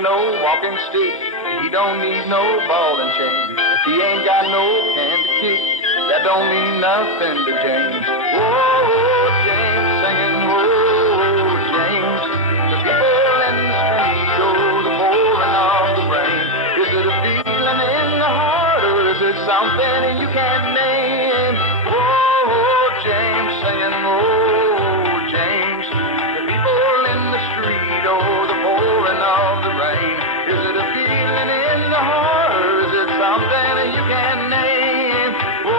got no walking stick, he don't need no ball and chain. If he ain't got no can to kick, that don't mean nothing to James. Whoa, James singing, whoa, James. The people in the street, oh, the pouring of the rain. Is it a feeling in the heart, or is it something you can't name? Whoa, James singing, whoa, James. The people in the street, oh, the pouring of the rain. Is it a feeling in the heart, or is it something you can't name? Whoa,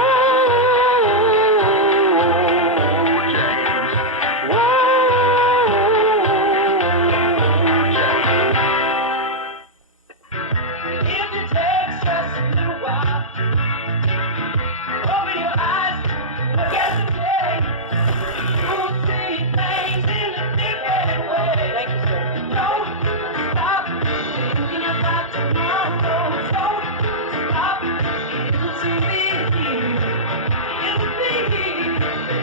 James. Whoa, James. If it takes just a little while, open your eyes, look at the day. You'll see things in a different way. Thank you, sir. Don't stop thinking about tomorrow. Don't stop. It'll soon be here. It'll be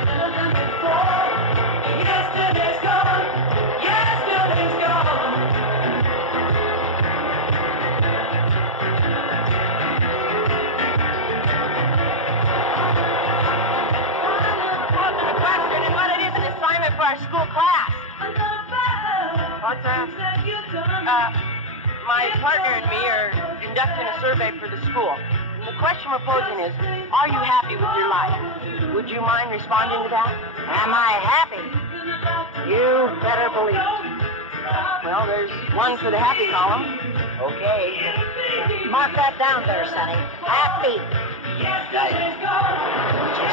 better than before. Yesterday's gone. Yesterday's gone. The question and what it is an assignment for our school class. What's that? My partner and me are conducting a survey for the school. And the question we're posing is, are you happy with your life? Would you mind responding to that? Am I happy? You better believe it. Well, there's one for the happy column. Okay. Mark that down there, Sonny. Happy. Just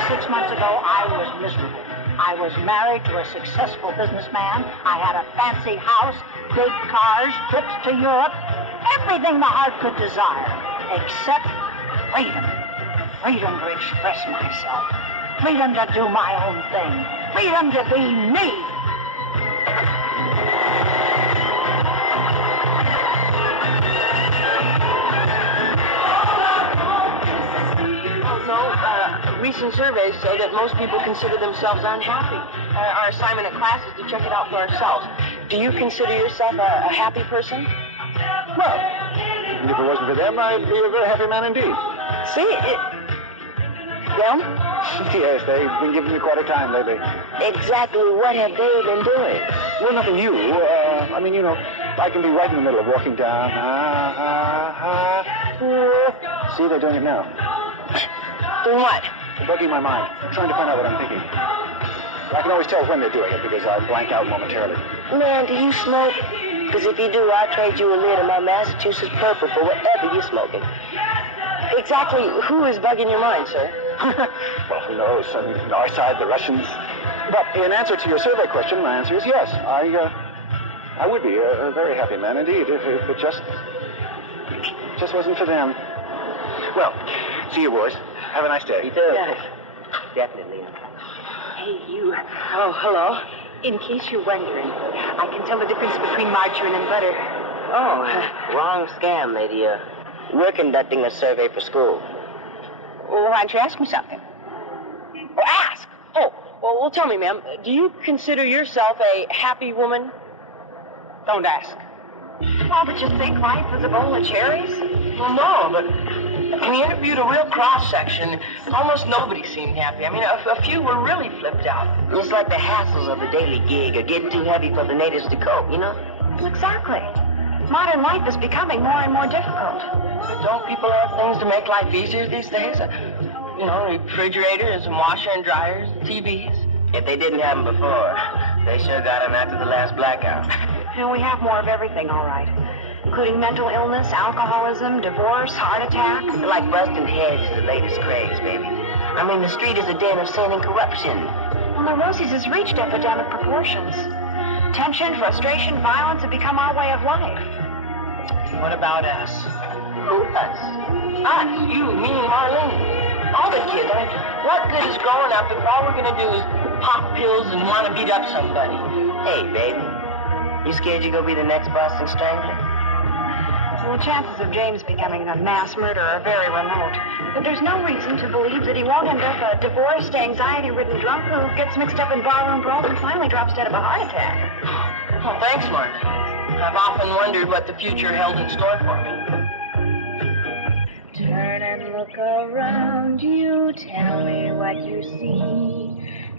6 months ago, I was miserable. I was married to a successful businessman. I had a fancy house, big cars, trips to Europe, everything the heart could desire, except freedom. Freedom to express myself. Freedom to do my own thing. Freedom to be me. Recent surveys say that most people consider themselves unhappy. Our assignment at class is to check it out for ourselves. Do you consider yourself a happy person? Well, if it wasn't for them, I'd be a very happy man indeed. See, well? Yes, they've been giving me quite a time lately. Exactly what have they been doing? Well, nothing new. I mean, you know, I can be right in the middle of walking down. See, they're doing it now. Doing what? Bugging my mind, trying to find out what I'm thinking. I can always tell when they're doing it because I blank out momentarily. Man, do you smoke? Because if you do, I'll trade you a lid of my Massachusetts Purple for whatever you're smoking. Exactly who is bugging your mind, sir? Well, who knows? I mean, our side, the Russians. But in answer to your survey question, my answer is yes. I would be a very happy man indeed if it just wasn't for them. Well, see you, boys. Have a nice day. You too. Yes. Definitely. Hey, you. Oh, hello. In case you're wondering, I can tell the difference between margarine and butter. Oh, wrong scam, lady. We're conducting a survey for school. Well, why don't you ask me something? Oh, ask! Oh, well, tell me, ma'am, do you consider yourself a happy woman? Don't ask. Oh, but you think life is a bowl of cherries? Well, no, but we interviewed a real cross-section. Almost nobody seemed happy. I mean, a few were really flipped out. It's like the hassles of the daily gig are getting too heavy for the natives to cope, you know? Exactly. Modern life is becoming more and more difficult. But don't people have things to make life easier these days? You know, refrigerators and washer and dryers, TVs. If they didn't have them before, they sure got them after the last blackout. And we have more of everything, all right. Including mental illness, alcoholism, divorce, heart attack. Like busting heads is the latest craze, baby. I mean, the street is a den of sin and corruption. Well, neurosis has reached epidemic proportions. Tension, frustration, violence have become our way of life. What about us? Who, us? Us, you, me, and Marlene. All the kids. I mean, what good is growing up if all we're going to do is pop pills and want to beat up somebody? Hey, baby. You scared you're going to be the next Boston Strangler? Well, the chances of James becoming a mass murderer are very remote. But there's no reason to believe that he won't end up a divorced, anxiety-ridden drunk who gets mixed up in barroom brawls and finally drops dead of a heart attack. Oh, thanks, Martin. I've often wondered what the future held in store for me. Turn and look around you, tell me what you see.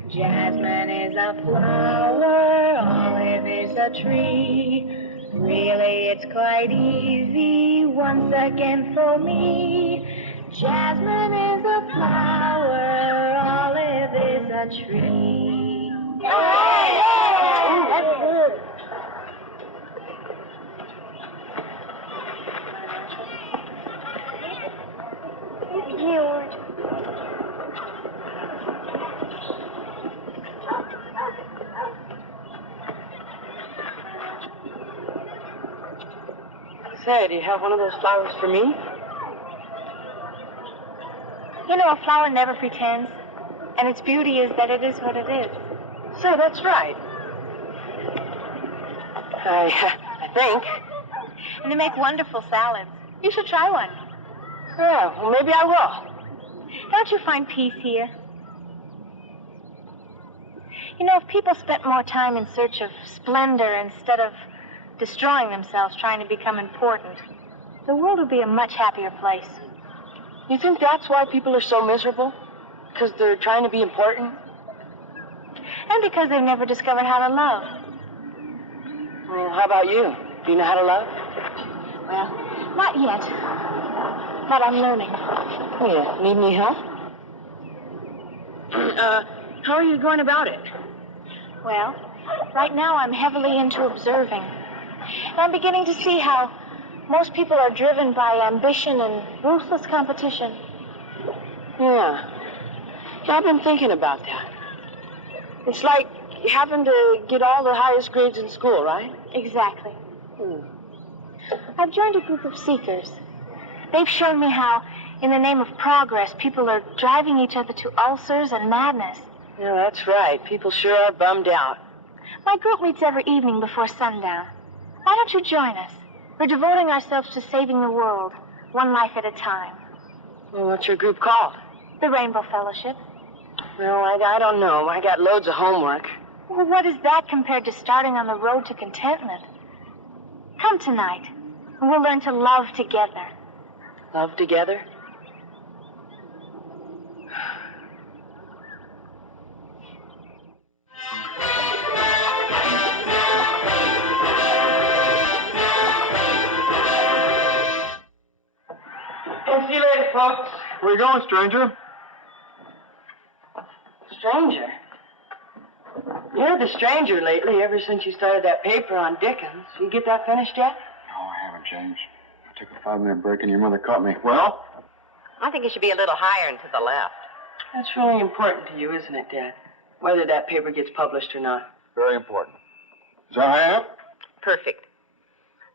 Jasmine is a flower, olive is a tree. Really, it's quite easy once again for me. Jasmine is a flower, olive is a tree. Hey! That's good. George. Say, do you have one of those flowers for me? You know, a flower never pretends, and its beauty is that it is what it is. Say, that's right. I think. And they make wonderful salads. You should try one. Yeah, well, maybe I will. Don't you find peace here? You know, if people spent more time in search of splendor instead of destroying themselves trying to become important, the world would be a much happier place. You think that's why people are so miserable? Because they're trying to be important? And because they've never discovered how to love. Well, how about you? Do you know how to love? Well, not yet. But I'm learning. Oh, yeah. Need any help? How are you going about it? Well, right now I'm heavily into observing. And I'm beginning to see how most people are driven by ambition and ruthless competition. Yeah, I've been thinking about that. It's like having to get all the highest grades in school, right? Exactly. I've joined a group of seekers. They've shown me how, in the name of progress, people are driving each other to ulcers and madness. Yeah, that's right. People sure are bummed out. My group meets every evening before sundown. Why don't you join us? We're devoting ourselves to saving the world, one life at a time. Well, what's your group called? The Rainbow Fellowship. Well, I don't know. I got loads of homework. Well, what is that compared to starting on the road to contentment? Come tonight, and we'll learn to love together. Love together? See you later, folks. Where you going, stranger? Stranger? You're the stranger lately, ever since you started that paper on Dickens. You get that finished yet? No, I haven't, James. I took a 5-minute break and your mother caught me. Well? I think it should be a little higher and to the left. That's really important to you, isn't it, Dad? Whether that paper gets published or not. Very important. Is that high up? Perfect.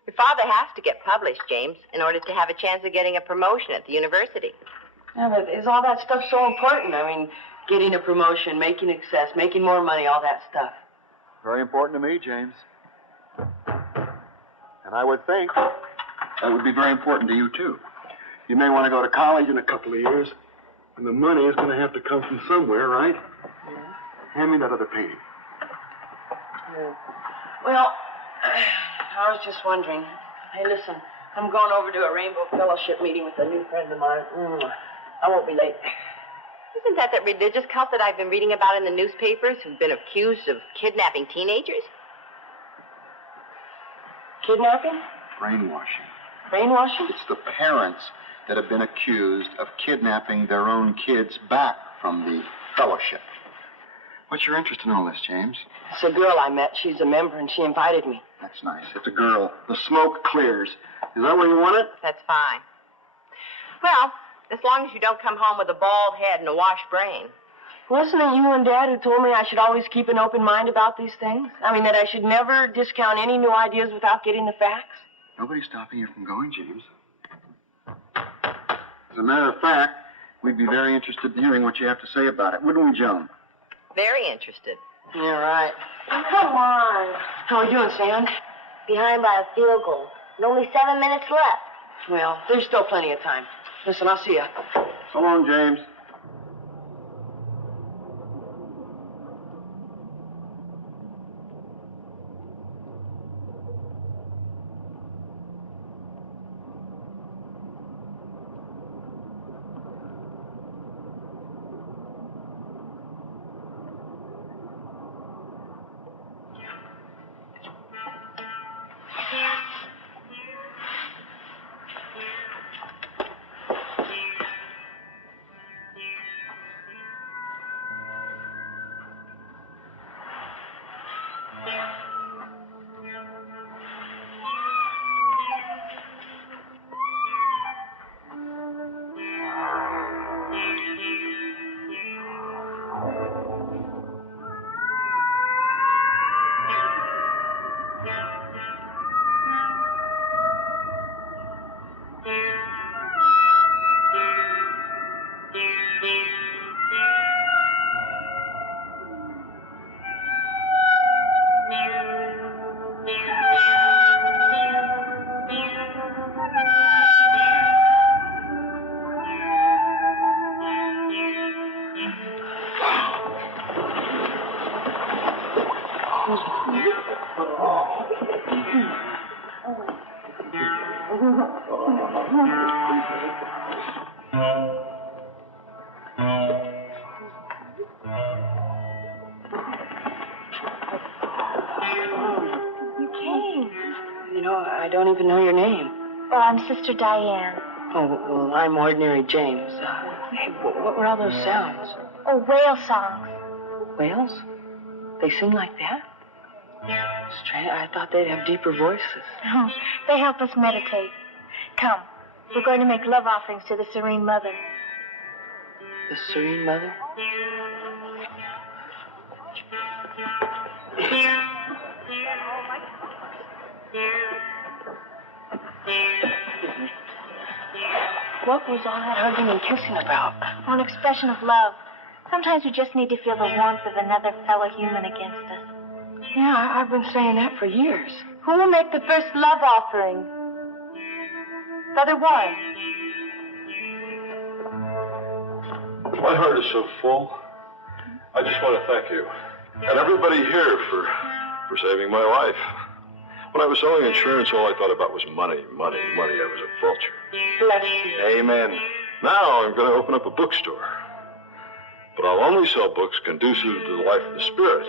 Your father has to get published, James, in order to have a chance of getting a promotion at the university. Yeah, but is all that stuff so important? I mean, getting a promotion, making success, making more money, all that stuff. Very important to me, James. And I would think that would be very important to you, too. You may want to go to college in a couple of years, and the money is going to have to come from somewhere, right? Yeah. Hand me that other painting. Yeah. Well, I was just wondering. Hey, listen, I'm going over to a Rainbow Fellowship meeting with a new friend of mine. I won't be late. Isn't that religious cult that I've been reading about in the newspapers who've been accused of kidnapping teenagers? Kidnapping? Brainwashing. Brainwashing? It's the parents that have been accused of kidnapping their own kids back from the fellowship. What's your interest in all this, James? It's a girl I met. She's a member, and she invited me. That's nice. It's a girl. The smoke clears. Is that where you want it? That's fine. Well, as long as you don't come home with a bald head and a washed brain. Wasn't it you and Dad who told me I should always keep an open mind about these things? I mean, that I should never discount any new ideas without getting the facts? Nobody's stopping you from going, James. As a matter of fact, we'd be very interested in hearing what you have to say about it, wouldn't we, Joan? Very interested. Yeah, right. Oh, come on. How are we doing, Sam? Behind by a field goal. And only 7 minutes left. Well, there's still plenty of time. Listen, I'll see you. So long, James. You came. You know, I don't even know your name. Oh, I'm Sister Diane. Oh, well, I'm Ordinary James. Hey, what were all those sounds? Oh, whale songs. Whales? They sing like that? Strange. I thought they'd have deeper voices. Oh, they help us meditate. Come, we're going to make love offerings to the Serene Mother. The Serene Mother? What was all that hugging and kissing about? Oh, an expression of love. Sometimes we just need to feel the warmth of another fellow human against us. Yeah, I've been saying that for years. Who will make the first love offering? Brother Warren. My heart is so full. I just want to thank you. And everybody here for saving my life. When I was selling insurance, all I thought about was money, money, money. I was a vulture. Bless you. Amen. Now I'm going to open up a bookstore. But I'll only sell books conducive to the life of the spirit.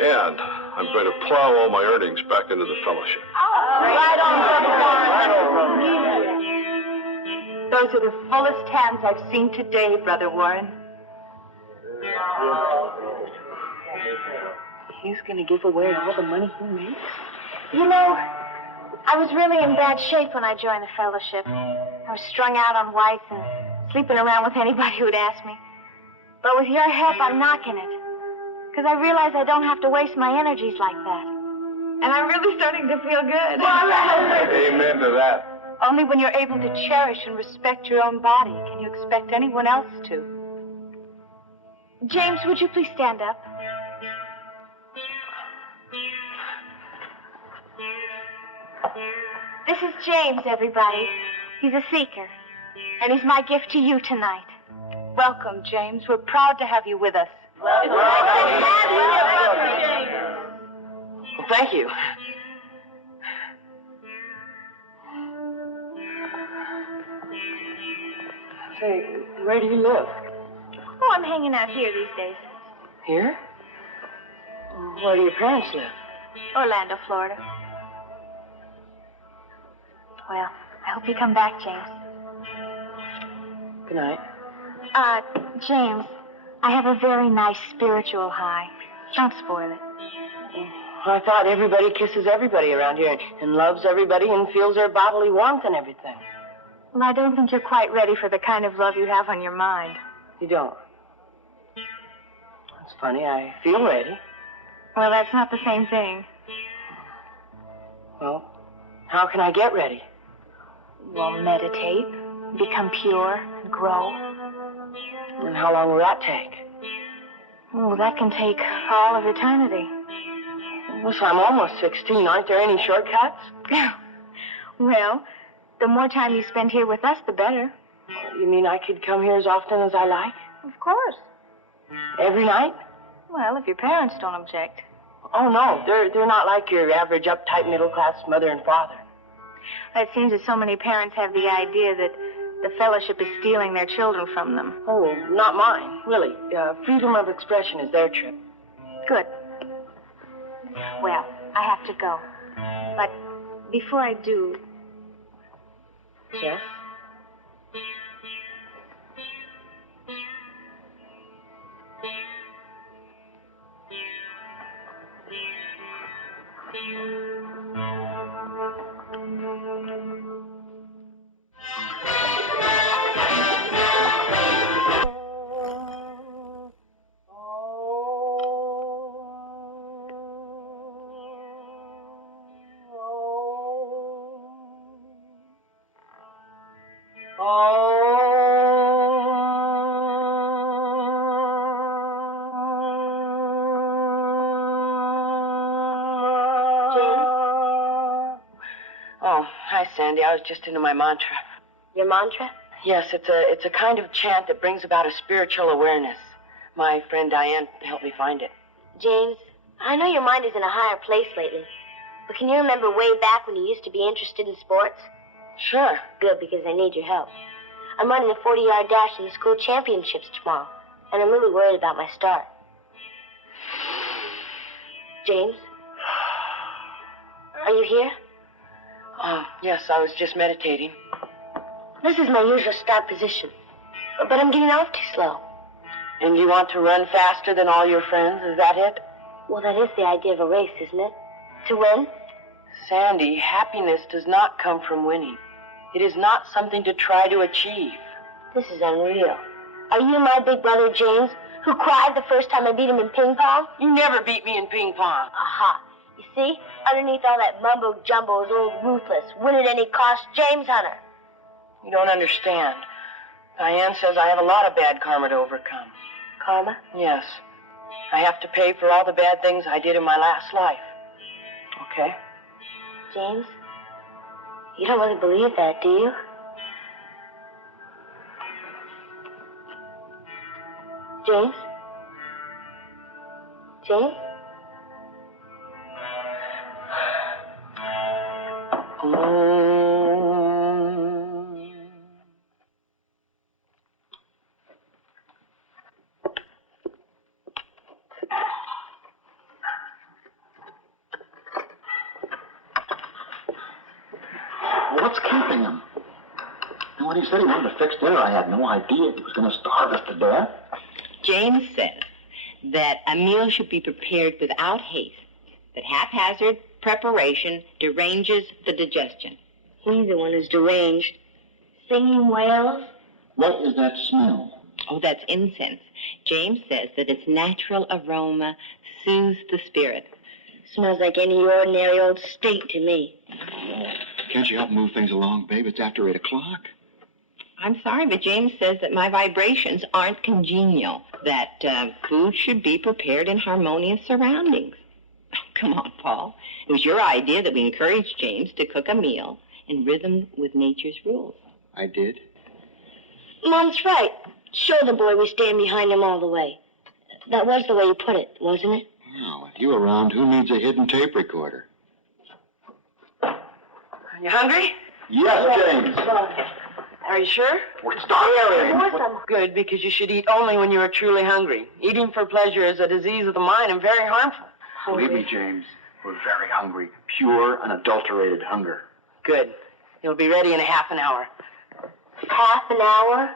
And I'm going to plow all my earnings back into the fellowship. Right on, Brother Warren. Those are the fullest hands I've seen today, Brother Warren. He's going to give away all the money he makes? You know, I was really in bad shape when I joined the fellowship. I was strung out on whites and sleeping around with anybody who'd ask me. But with your help, I'm knocking it. Because I realize I don't have to waste my energies like that. And I'm really starting to feel good. Amen to that. Only when you're able to cherish and respect your own body can you expect anyone else to. James, would you please stand up? This is James, everybody. He's a seeker. And he's my gift to you tonight. Welcome, James. We're proud to have you with us. Well, thank you. Say, where do you live? Oh, I'm hanging out here these days. Here? Where do your parents live? Orlando, Florida. Well, I hope you come back, James. Good night. James, I have a very nice spiritual high. Don't spoil it. I thought everybody kisses everybody around here and loves everybody and feels their bodily warmth and everything. Well, I don't think you're quite ready for the kind of love you have on your mind. You don't? That's funny. I feel ready. Well, that's not the same thing. Well, how can I get ready? Well, meditate, become pure, and grow. And how long will that take? Oh, that can take all of eternity. Listen, I'm almost 16. Aren't there any shortcuts? Well, the more time you spend here with us, the better. You mean I could come here as often as I like? Of course. Every night? Well, if your parents don't object. Oh, no. They're not like your average uptight middle-class mother and father. It seems that so many parents have the idea that the fellowship is stealing their children from them. Oh, not mine, really. Freedom of expression is their trip. Good. Well, I have to go. But before I do... Yes? Oh, hi, Sandy. I was just into my mantra. Your mantra? Yes, it's a kind of chant that brings about a spiritual awareness. My friend Diane helped me find it. James, I know your mind is in a higher place lately, But can you remember way back when you used to be interested in sports? Sure. Good, because I need your help. I'm running a 40-yard dash in the school championships tomorrow, and I'm really worried about my start. James? Are you here? Oh, yes, I was just meditating. This is my usual start position, but I'm getting off too slow. And you want to run faster than all your friends, is that it? Well, that is the idea of a race, isn't it? To win? Sandy, happiness does not come from winning. It is not something to try to achieve. This is unreal. Are you my big brother, James, who cried the first time I beat him in ping pong? You never beat me in ping pong. Aha. You see? Underneath all that mumbo-jumbo is old ruthless, win at any cost, James Hunter. You don't understand. Diane says I have a lot of bad karma to overcome. Karma? Yes. I have to pay for all the bad things I did in my last life. Okay? James, you don't really believe that, do you? James? James? What's keeping him? And when he said he wanted to fix dinner, I had no idea he was going to starve us to death. James says that a meal should be prepared without haste, that haphazard preparation deranges the digestion. He's the one who's deranged. Singing whales? What is that smell? Oh, that's incense. James says that its natural aroma soothes the spirit. Smells like any ordinary old steak to me. Can't you help move things along, babe? It's after 8 o'clock. I'm sorry, but James says that my vibrations aren't congenial, that food should be prepared in harmonious surroundings. Oh, come on, Paul. It was your idea that we encourage James to cook a meal in rhythm with nature's rules. I did? Mom's right. Show the boy we stand behind him all the way. That was the way you put it, wasn't it? Well, with you around, who needs a hidden tape recorder? You hungry? Yes, James. Are you sure? Stop. Good, because you should eat only when you are truly hungry. Eating for pleasure is a disease of the mind and very harmful. Believe me, James, we're very hungry. Pure, unadulterated hunger. Good. You'll be ready in a half an hour. Half an hour?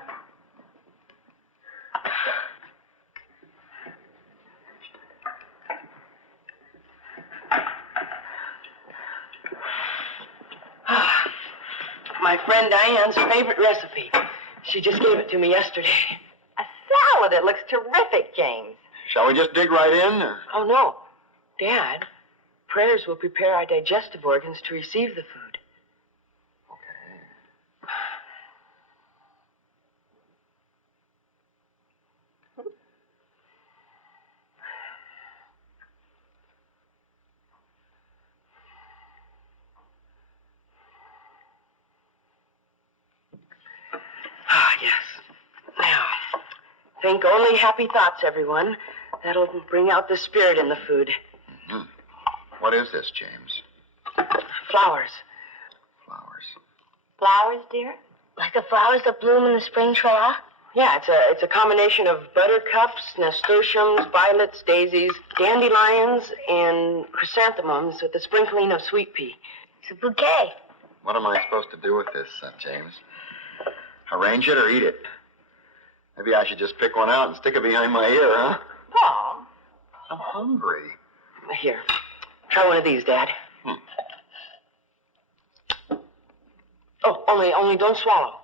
My friend Diane's favorite recipe. She just gave it to me yesterday. A salad. It looks terrific, James. Shall we just dig right in? Or? Oh, no. Dad, prayers will prepare our digestive organs to receive the food. Ah, yes. Now, think only happy thoughts, everyone. That'll bring out the spirit in the food. Mm-hmm. What is this, James? Flowers. Flowers. Flowers, dear? Like the flowers that bloom in the spring trough? Yeah, it's a combination of buttercups, nasturtiums, violets, daisies, dandelions, and chrysanthemums with a sprinkling of sweet pea. It's a bouquet. What am I supposed to do with this, James? Arrange it or eat it? Maybe I should just pick one out and stick it behind my ear, huh? Paul. I'm hungry. Here, try one of these, Dad. Oh, only don't swallow.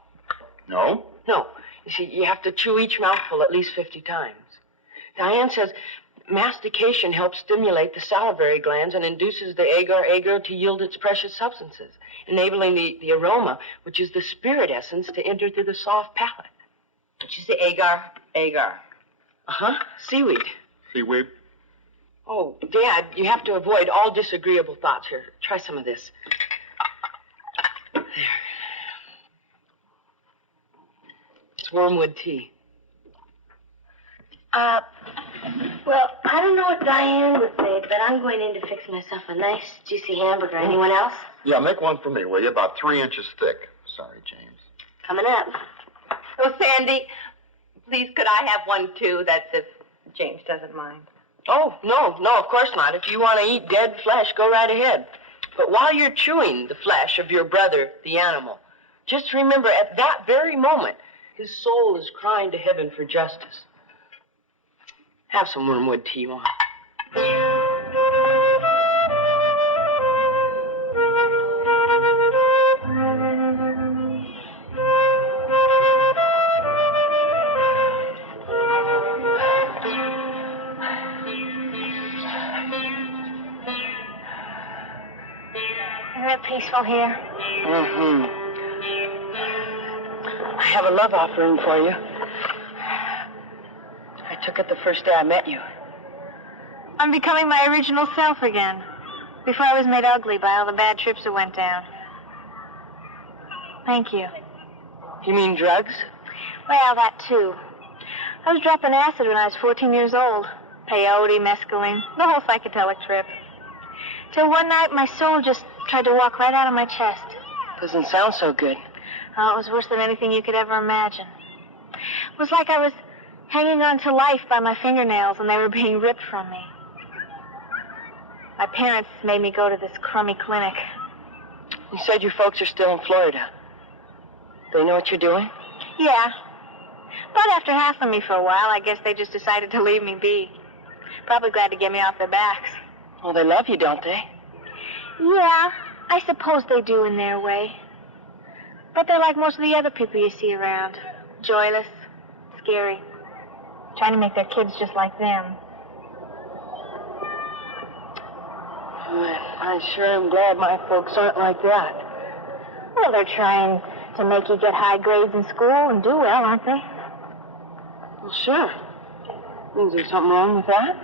No? No. You see, you have to chew each mouthful at least 50 times. Diane says mastication helps stimulate the salivary glands and induces the agar-agar to yield its precious substances, enabling the aroma, which is the spirit essence, to enter through the soft palate. Did you say agar? Agar. Uh-huh. Seaweed. Seaweed? Oh, Dad, you have to avoid all disagreeable thoughts. Here, try some of this. There. It's wormwood tea. Well, I don't know what Diane would say, but I'm going in to fix myself a nice, juicy hamburger. Anyone else? Yeah, make one for me, will you? About 3 inches thick. Sorry, James. Coming up. Oh, Sandy, please could I have one, too? That's if James doesn't mind. Oh, no, of course not. If you want to eat dead flesh, go right ahead. But while you're chewing the flesh of your brother, the animal, just remember at that very moment, his soul is crying to heaven for justice. Have some wormwood tea, won't you? Isn't it peaceful here? Mm-hmm. I have a love offering for you. I took it the first day I met you. I'm becoming my original self again. Before I was made ugly by all the bad trips that went down. Thank you. You mean drugs? Well, that too. I was dropping acid when I was 14 years old. Peyote, mescaline, the whole psychedelic trip. Till one night, my soul just tried to walk right out of my chest. Doesn't sound so good. Oh, it was worse than anything you could ever imagine. It was like I was hanging on to life by my fingernails and they were being ripped from me. My parents made me go to this crummy clinic. You said your folks are still in Florida. They know what you're doing? Yeah. But after hassling me for a while, I guess they just decided to leave me be. Probably glad to get me off their backs. Well, they love you, don't they? Yeah, I suppose they do in their way. But they're like most of the other people you see around. Joyless, scary, trying to make their kids just like them. I sure am glad my folks aren't like that. Well, they're trying to make you get high grades in school and do well, aren't they? Well, sure. Is there something wrong with that?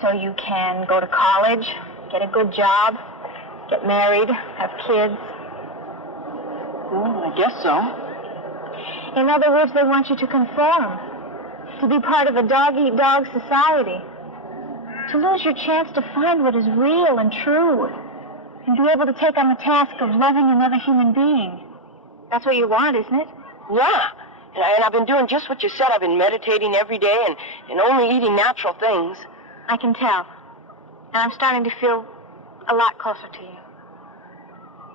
So you can go to college, get a good job, get married, have kids. Well, I guess so. In other words, they want you to conform, to be part of a dog-eat-dog society, to lose your chance to find what is real and true, and be able to take on the task of loving another human being. That's what you want, isn't it? Yeah. And I've been doing just what you said. I've been meditating every day and only eating natural things. I can tell. And I'm starting to feel a lot closer to you.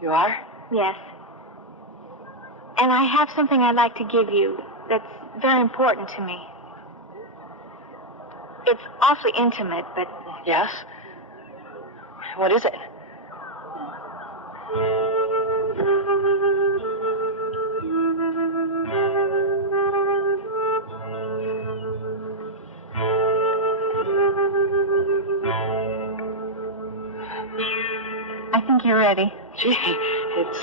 You are? Yes. And I have something I'd like to give you that's very important to me. It's awfully intimate, but... Yes? What is it? I think you're ready. Gee, it's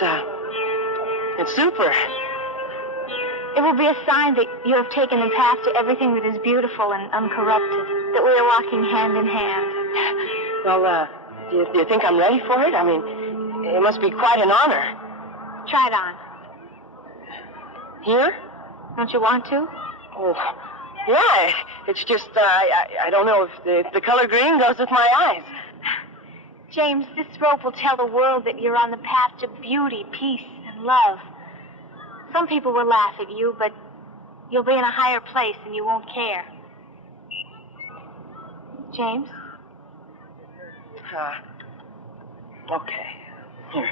super. It will be a sign that you have taken the path to everything that is beautiful and uncorrupted, that we are walking hand in hand. Well, do you think I'm ready for it? I mean, it must be quite an honor. Try it on. Here? Don't you want to? Oh, yeah. It's just, I don't know if the color green goes with my eyes. James, this rope will tell the world that you're on the path to beauty, peace, and love. Some people will laugh at you, but you'll be in a higher place and you won't care. James? Okay. Here.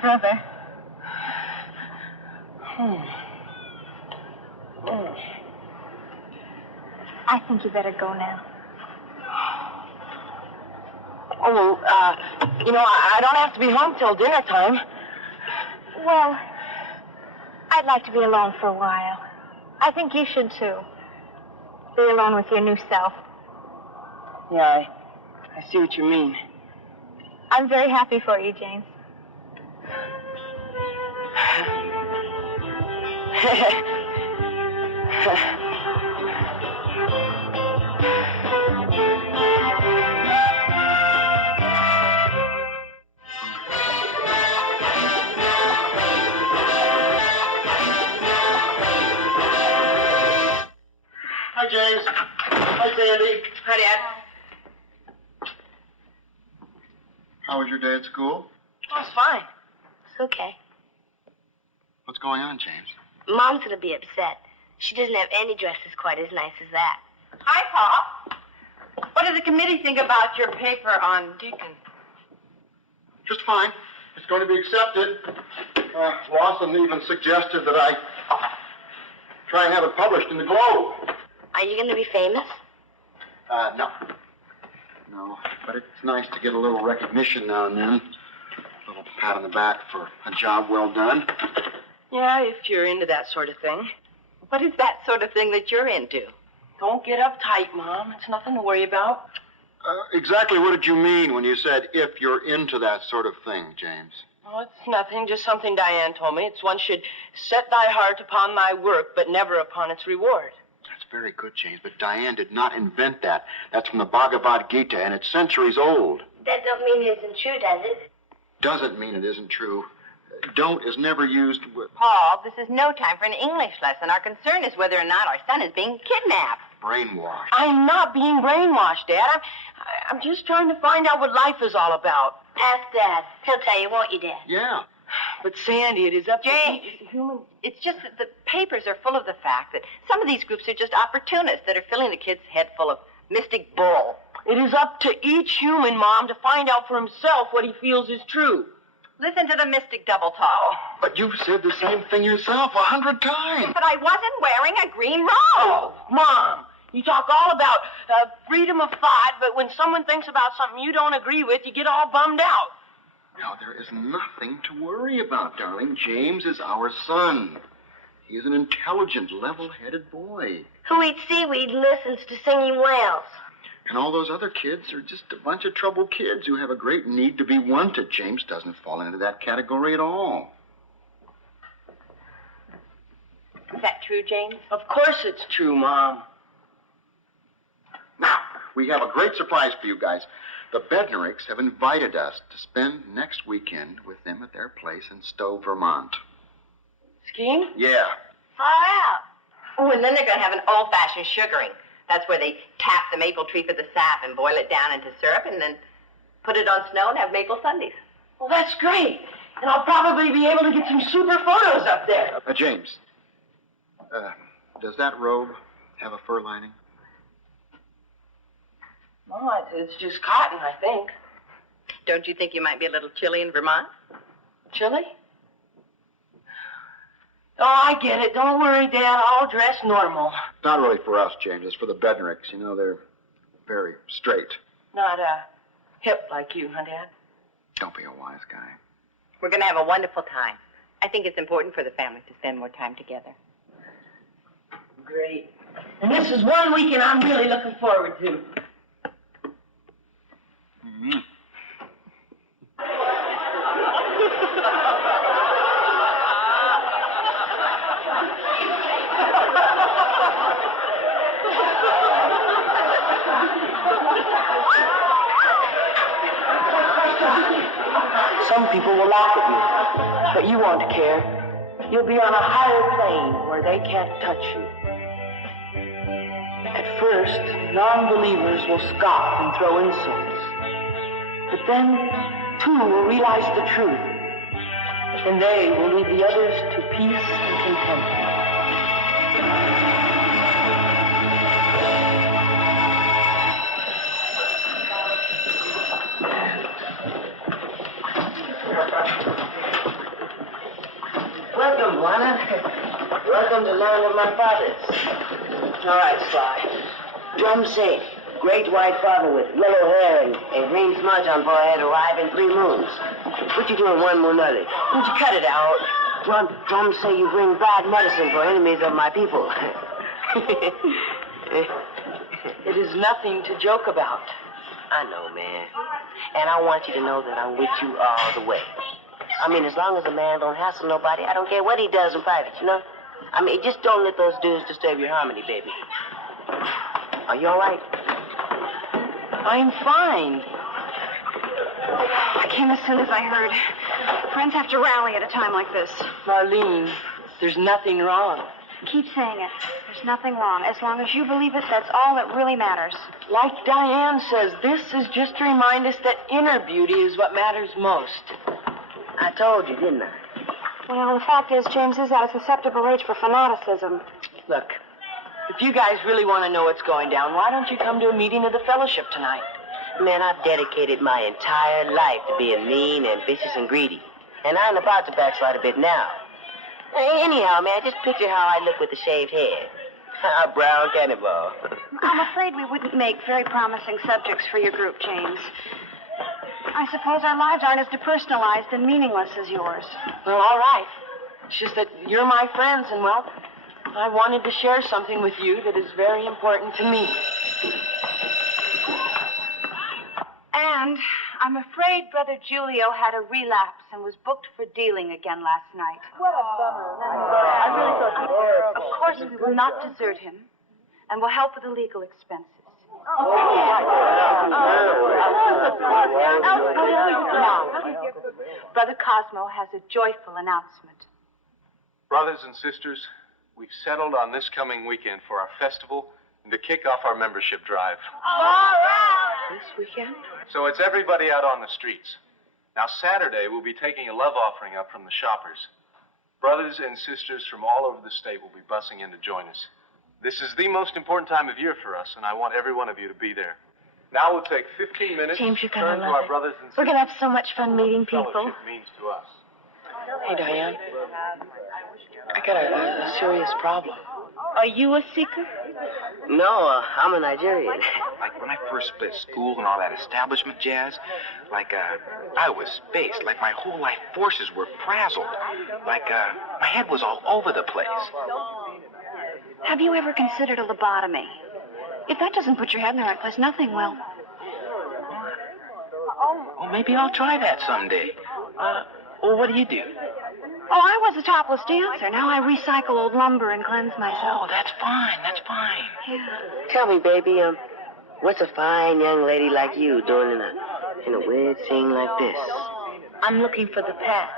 Brother. I think you better go now. Oh, I don't have to be home till dinner time. Well, I'd like to be alone for a while. I think you should, too. Be alone with your new self. Yeah, I see what you mean. I'm very happy for you, James. James. Hi, Sandy. Hi, Dad. How was your day at school? Oh, it's fine. It's okay. What's going on, James? Mom's gonna be upset. She doesn't have any dresses quite as nice as that. Hi, Pa. What does the committee think about your paper on Deacon? Just fine. It's going to be accepted. Lawson even suggested that I try and have it published in the Globe. Are you gonna be famous? No. No, but it's nice to get a little recognition now and then. A little pat on the back for a job well done. Yeah, if you're into that sort of thing. What is that sort of thing that you're into? Don't get uptight, Mom. It's nothing to worry about. Exactly what did you mean when you said, if you're into that sort of thing, James? Oh, it's nothing, just something Diane told me. It's one should set thy heart upon thy work, but never upon its reward. That's very good, James, but Diane did not invent that. That's from the Bhagavad Gita, and it's centuries old. That don't mean it isn't true, does it? Doesn't mean it isn't true. Don't is never used with... Paul, this is no time for an English lesson. Our concern is whether or not our son is being kidnapped. Brainwash. I'm not being brainwashed, Dad. I'm just trying to find out what life is all about. Ask Dad. He'll tell you, won't you, Dad? Yeah. But, Sandy, it is up to James, each human... it's just that the papers are full of the fact that some of these groups are just opportunists that are filling the kid's head full of mystic bull. It is up to each human, Mom, to find out for himself what he feels is true. Listen to the mystic double talk. But you've said the same thing yourself 100 times. But I wasn't wearing a green robe. Oh, Mom, you talk all about freedom of thought, but when someone thinks about something you don't agree with, you get all bummed out. Now, there is nothing to worry about, darling. James is our son. He is an intelligent, level-headed boy. Who eats seaweed and listens to singing whales. And all those other kids are just a bunch of troubled kids who have a great need to be wanted. James doesn't fall into that category at all. Is that true, James? Of course it's true, Mom. Now, we have a great surprise for you guys. The Bednaricks have invited us to spend next weekend with them at their place in Stowe, Vermont. Skiing? Yeah. Far out. Oh, and then they're going to have an old-fashioned sugaring. That's where they tap the maple tree for the sap and boil it down into syrup and then put it on snow and have maple sundaes. Well, that's great. And I'll probably be able to get some super photos up there. James, does that robe have a fur lining? Oh, it's just cotton, I think. Don't you think you might be a little chilly in Vermont? Chilly? Oh, I get it. Don't worry, Dad. I'll dress normal. Not really for us, James. It's for the Bednaricks. You know, they're very straight. Not hip like you, huh, Dad? Don't be a wise guy. We're going to have a wonderful time. I think it's important for the family to spend more time together. Great. And this is one weekend I'm really looking forward to. Mm-hmm. Some people will laugh at you, but you won't care. You'll be on a higher plane where they can't touch you. At first, non-believers will scoff and throw insults. But then, two will realize the truth, and they will lead the others to peace and contentment. Welcome, Juana. Welcome to land of my fathers. All right, Sly. Drum say, great white father with yellow hair and a green smudge on forehead arrive in 3 moons. What you doing one moon early? Would you cut it out? Drum say you bring bad medicine for enemies of my people. It is nothing to joke about. I know, man. And I want you to know that I'm with you all the way. I mean, as long as a man don't hassle nobody, I don't care what he does in private, you know? I mean, just don't let those dudes disturb your harmony, baby. Are you all right? I'm fine. I came as soon as I heard. Friends have to rally at a time like this. Marlene, there's nothing wrong. Keep saying it. There's nothing wrong. As long as you believe it, that's all that really matters. Like Diane says, this is just to remind us that inner beauty is what matters most. I told you, didn't I? Well, the fact is, James is at a susceptible age for fanaticism. Look, if you guys really want to know what's going down, why don't you come to a meeting of the fellowship tonight? Man, I've dedicated my entire life to being mean, ambitious, and greedy. And I'm about to backslide a bit now. Anyhow, man, just picture how I look with the shaved head. A brown cannonball. I'm afraid we wouldn't make very promising subjects for your group, James. I suppose our lives aren't as depersonalized and meaningless as yours. Well, all right. It's just that you're my friends, and, well, I wanted to share something with you that is very important to me. And I'm afraid Brother Julio had a relapse and was booked for dealing again last night. What a bummer. I really thought you were. Of course, we will not desert him, and will help with the legal expenses. Now, Brother Cosmo has a joyful announcement. Brothers and sisters, we've settled on this coming weekend for our festival and to kick off our membership drive. This weekend? So it's everybody out on the streets. Now, Saturday, we'll be taking a love offering up from the shoppers. Brothers and sisters from all over the state will be busing in to join us. This is the most important time of year for us, and I want every one of you to be there. Now we'll take 15 minutes James, to you're gonna turn to love our it. brothers and sisters. We're going to have so much fun meeting people. Fellowship means to us. Hey, Diane. I got a serious problem. Are you a seeker? No, I'm a Nigerian. Like when I first split school and all that establishment jazz, I was spaced, like my whole life forces were frazzled, my head was all over the place. Have you ever considered a lobotomy? If that doesn't put your head in the right place, nothing will. Oh, maybe I'll try that someday. Well, what do you do? Oh, I was a topless dancer. Now I recycle old lumber and cleanse myself. Oh, that's fine, Yeah. Tell me, baby, what's a fine young lady like you doing in a weird scene like this? I'm looking for the path.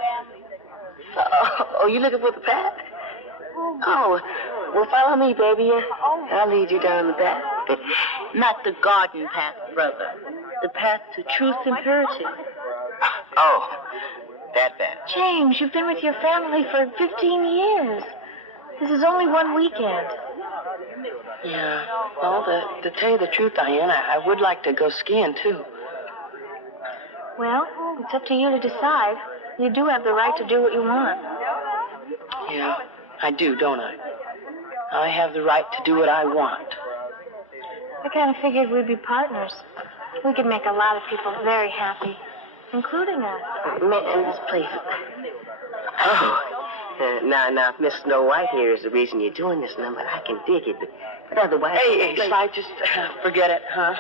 Oh, you looking for the path? Oh, well, follow me, baby. I'll lead you down the path. Not the garden path, brother. The path to truth and purity. Oh, that path. James, you've been with your family for 15 years. This is only one weekend. Yeah. Well, to tell you the truth, Diane, I would like to go skiing, too. Well, it's up to you to decide. You do have the right to do what you want. Yeah, I do, don't I? I have the right to do what I want. I kind of figured we'd be partners. We could make a lot of people very happy, including us. Man, this place. Oh, now, if Miss Snow White here is the reason you're doing this number, I can dig it. But otherwise, Hey, Sly, just forget it, huh?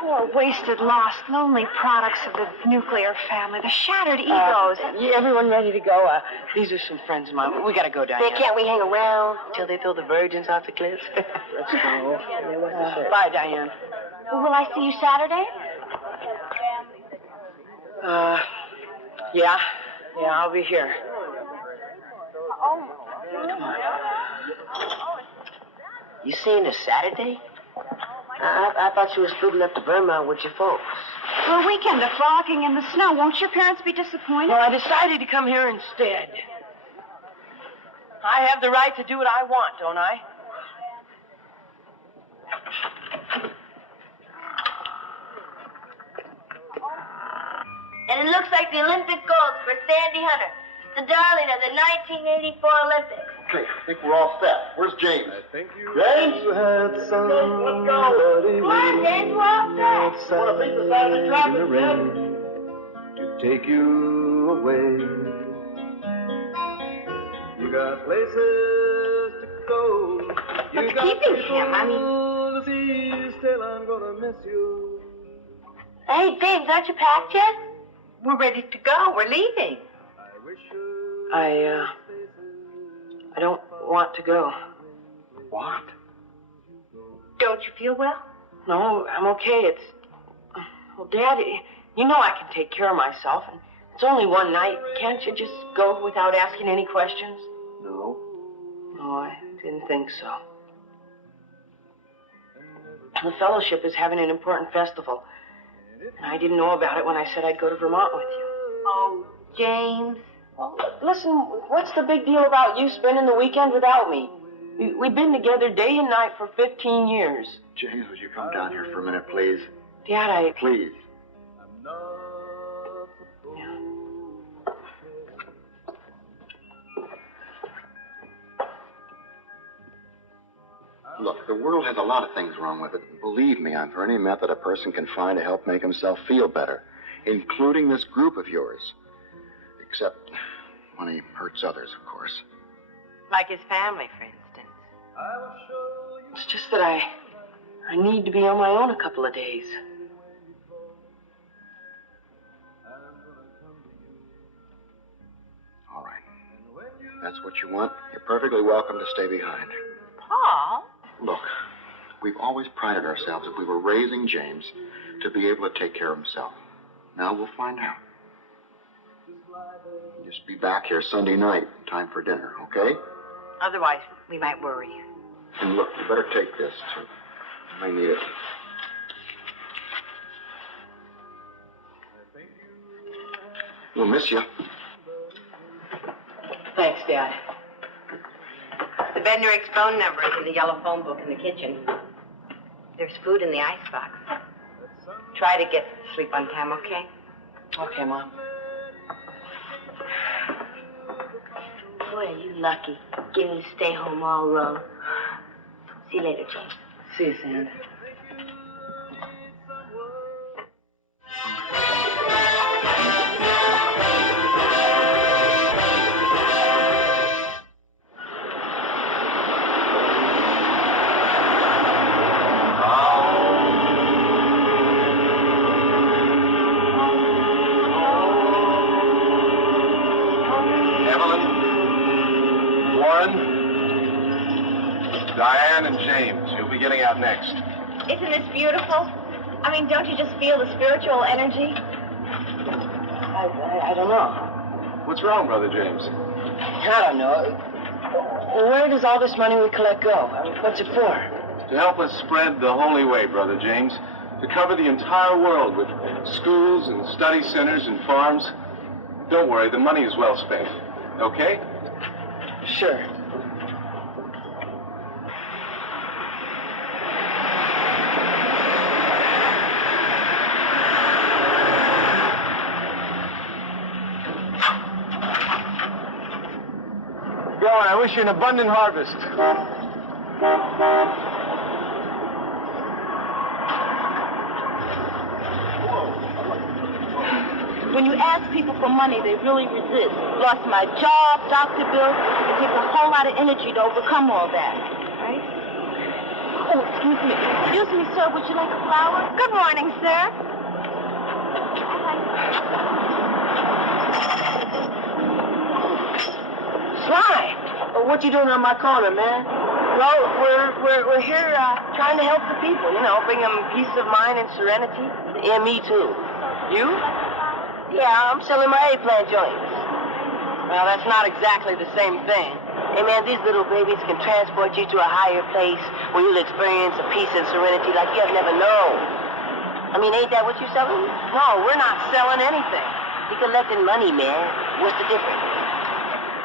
Poor, wasted, lost, lonely products of the nuclear family, the shattered egos. Yeah, everyone ready to go? These are some friends of mine. We gotta go, Diane. Then can't we hang around till they throw the virgins off the cliffs? Let's go. Bye, Diane. Well, will I see you Saturday? Yeah, I'll be here. Come on. You seeing her Saturday? I thought you were splitting up to Vermont with your folks. For a weekend of frolicking in the snow. Won't your parents be disappointed? Well, I decided to come here instead. I have the right to do what I want, don't I? And it looks like the Olympic gold for Sandy Hunter, the darling of the 1984 Olympics. Okay, I think we're all set. Where's James? Thank you. James? Let's go. Come on, James, we're all set. Want to beat the side of the traffic, Jim? To take you away. You got places to go. What's keeping him? I mean... to see, still I'm gonna miss you. Hey, James, aren't you packed yet? We're ready to go. We're leaving. I wish you I don't want to go. What? Don't you feel well? No, I'm okay. Well, Dad, you know I can take care of myself, and it's only one night. Can't you just go without asking any questions? No, Oh, I didn't think so. The fellowship is having an important festival. And I didn't know about it when I said I'd go to Vermont with you. Oh, James. Well, listen, what's the big deal about you spending the weekend without me? We've been together day and night for 15 years. James, would you come down here for a minute, please? Dad, Please. Look, the world has a lot of things wrong with it. Believe me, I'm for any method a person can find to help make himself feel better, including this group of yours. Except when he hurts others, of course. Like his family, for instance. It's just that I need to be on my own a couple of days. All right. If that's what you want, you're perfectly welcome to stay behind. Paul? Look, we've always prided ourselves if we were raising James to be able to take care of himself. Now we'll find out. Just be back here Sunday night, time for dinner, okay? Otherwise, we might worry. And look, you better take this, too. You may need it. We'll miss you. Thanks, Dad. The Bednarek's phone number is in the yellow phone book in the kitchen. There's food in the icebox. Try to get sleep on time, okay? Okay, Mom. Boy, are you lucky. Getting to stay home all alone. See you later, James. See you, Sand. Diane and James, you'll be getting out next. Isn't this beautiful? I mean, don't you just feel the spiritual energy? I don't know. What's wrong, Brother James? I don't know. Where does all this money we collect go? I mean, what's it for? To help us spread the holy way, Brother James. To cover the entire world with schools and study centers and farms. Don't worry, the money is well spent. Okay? Sure. Go on, I wish you an abundant harvest. When you ask people for money, they really resist. Lost my job, doctor bills. It takes a whole lot of energy to overcome all that. Right? Oh, excuse me. Excuse me, sir. Would you like a flower? Good morning, sir. Sly! What you doing on my corner, man? Well, we're here trying to help the people, you know, bring them peace of mind and serenity. And me, too. You? Yeah, I'm selling my eggplant joints. Well, that's not exactly the same thing. Hey, man, these little babies can transport you to a higher place where you'll experience a peace and serenity like you have never known. I mean, ain't that what you're selling? No, we're not selling anything. You're collecting money, man. What's the difference?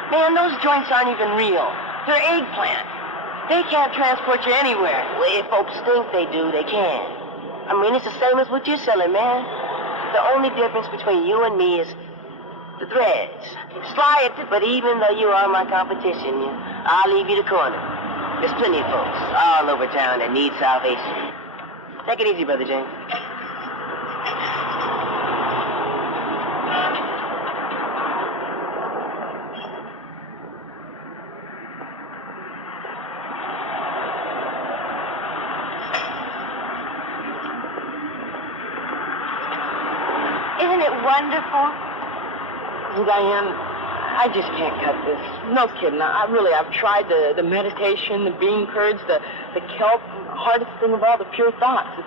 Man, those joints aren't even real. They're eggplant. They can't transport you anywhere. Well, if folks think they do, they can. I mean, it's the same as what you're selling, man. The only difference between you and me is the threads. Sly it, but even though you are my competition, I'll leave you the corner. There's plenty of folks all over town that need salvation. Take it easy, Brother James. Isn't it wonderful? Diane, I just can't cut this. No kidding. I've tried the meditation, the bean curds, the kelp. The hardest thing of all, the pure thoughts.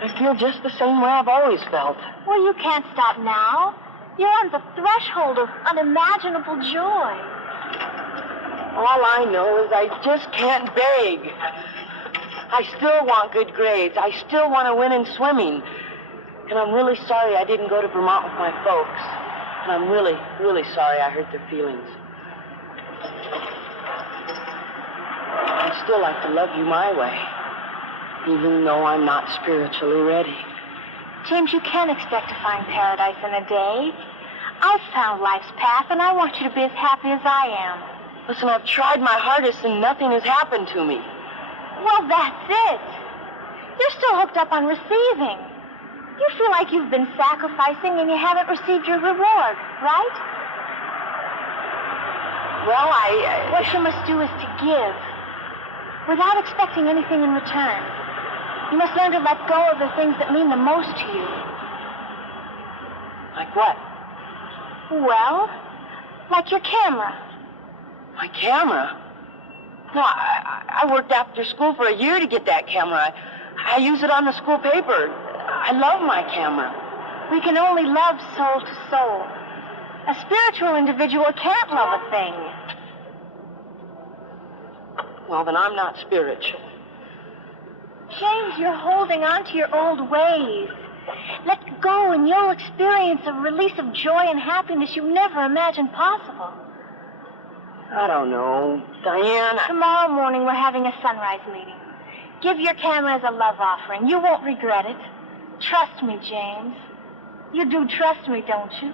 I feel just the same way I've always felt. Well, you can't stop now. You're on the threshold of unimaginable joy. All I know is I just can't beg. I still want good grades. I still want to win in swimming. And I'm really sorry I didn't go to Vermont with my folks. And I'm really, really sorry I hurt their feelings. I'd still like to love you my way, even though I'm not spiritually ready. James, you can't expect to find paradise in a day. I've found life's path, and I want you to be as happy as I am. Listen, I've tried my hardest, and nothing has happened to me. Well, that's it. You're still hooked up on receiving. You feel like you've been sacrificing and you haven't received your reward, right? Well, What you must do is to give, without expecting anything in return. You must learn to let go of the things that mean the most to you. Like what? Well, like your camera. My camera? No, I worked after school for a year to get that camera. I use it on the school paper. I love my camera. We can only love soul to soul. A spiritual individual can't love a thing. Well, then I'm not spiritual. James, you're holding on to your old ways. Let go and you'll experience a release of joy and happiness you never imagined possible. I don't know. Diane, Tomorrow morning we're having a sunrise meeting. Give your camera as a love offering. You won't regret it. Trust me, James. You do trust me, don't you?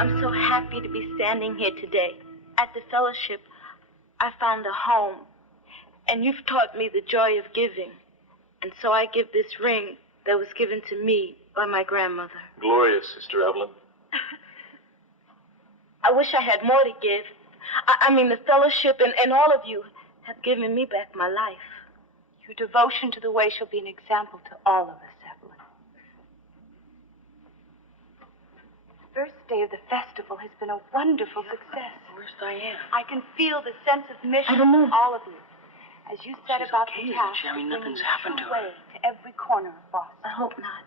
I'm so happy to be standing here today. At the fellowship, I found a home, and you've taught me the joy of giving. And so I give this ring that was given to me by my grandmother. Glorious, Sister Evelyn. I wish I had more to give. I mean, the fellowship and all of you have given me back my life. Your devotion to the way shall be an example to all of us, Evelyn. The first day of the festival has been a wonderful success. Where's Diane? I can feel the sense of mission I don't know. in all of you. As you set She's about okay, the task isn't she? I mean, of bringing nothing's the happened true to her. way to every corner of Boston. I hope not.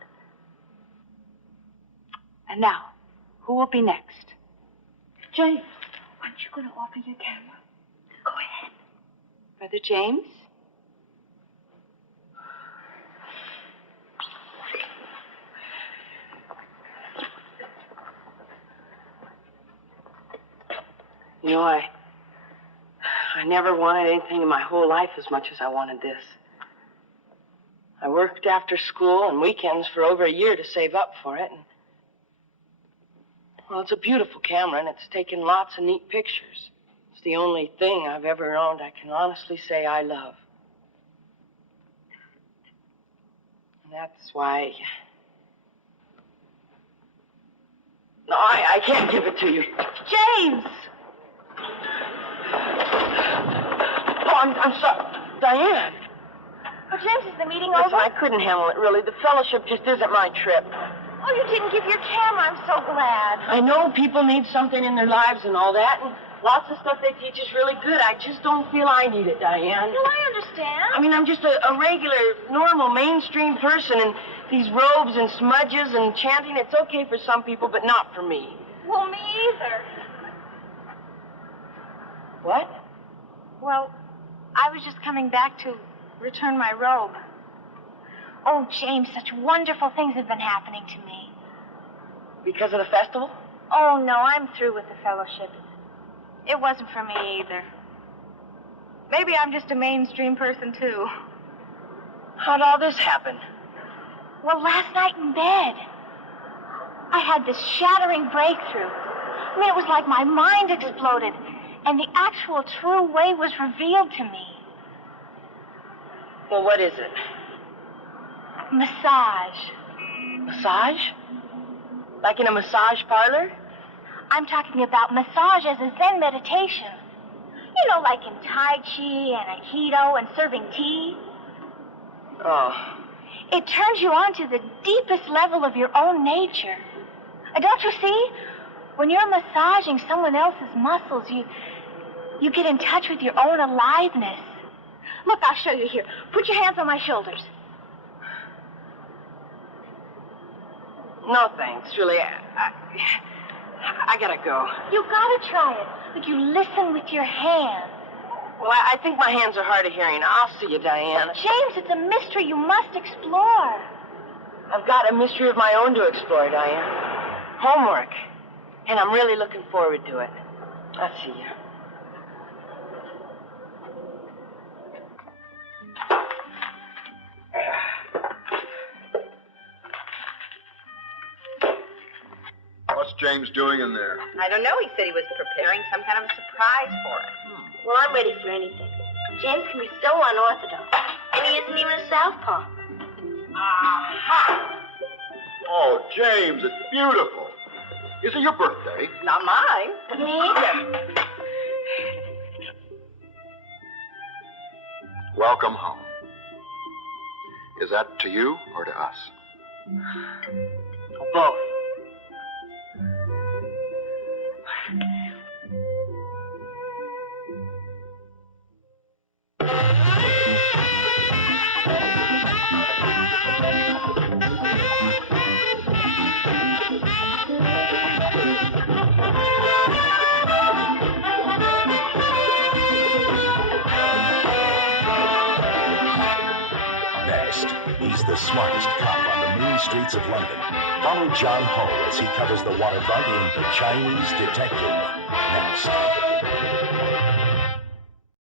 And now, who will be next? James, aren't you going to offer your camera? Go ahead. Brother James? You know, I never wanted anything in my whole life as much as I wanted this. I worked after school and weekends for over a year to save up for it. And, well, it's a beautiful camera, and it's taken lots of neat pictures. It's the only thing I've ever owned I can honestly say I love. And that's why... No, I can't give it to you. James! Oh, I'm sorry. Diane. Oh, James, is the meeting Listen, over? I couldn't handle it, really. The fellowship just isn't my trip. Oh, you didn't give your camera. I'm so glad. I know people need something in their lives and all that, and lots of stuff they teach is really good. I just don't feel I need it, Diane. Well, I understand. I mean, I'm just a regular, normal, mainstream person, and these robes and smudges and chanting, it's okay for some people, but not for me. Well, me either. What? Well, I was just coming back to return my robe. Oh, James, such wonderful things have been happening to me. Because of the festival? Oh, no, I'm through with the fellowship. It wasn't for me either. Maybe I'm just a mainstream person, too. How'd all this happen? Well, last night in bed, I had this shattering breakthrough. I mean, it was like my mind exploded, and the actual true way was revealed to me. Well, what is it? Massage. Massage? Like in a massage parlor? I'm talking about massage as a Zen meditation. You know, like in Tai Chi and Aikido and serving tea. Oh. It turns you on to the deepest level of your own nature. Don't you see? When you're massaging someone else's muscles, you get in touch with your own aliveness. Look, I'll show you here. Put your hands on my shoulders. No, thanks, Julie. I gotta go. You gotta try it. Look, you listen with your hands. Well, I think my hands are hard of hearing. I'll see you, Diane. James, it's a mystery you must explore. I've got a mystery of my own to explore, Diane. Homework. And I'm really looking forward to it. I'll see you. What's James doing in there? I don't know. He said he was preparing some kind of a surprise for us. Well, I'm ready for anything. James can be so unorthodox. And he isn't even a southpaw. Aha! Oh, James, it's beautiful. Is it your birthday? Not mine. Me either. Welcome home. Is that to you or to us? Both. Next, he's the smartest cop on the mean streets of London. Follow John Ho as he covers the waterfront in The Chinese Detective. Next.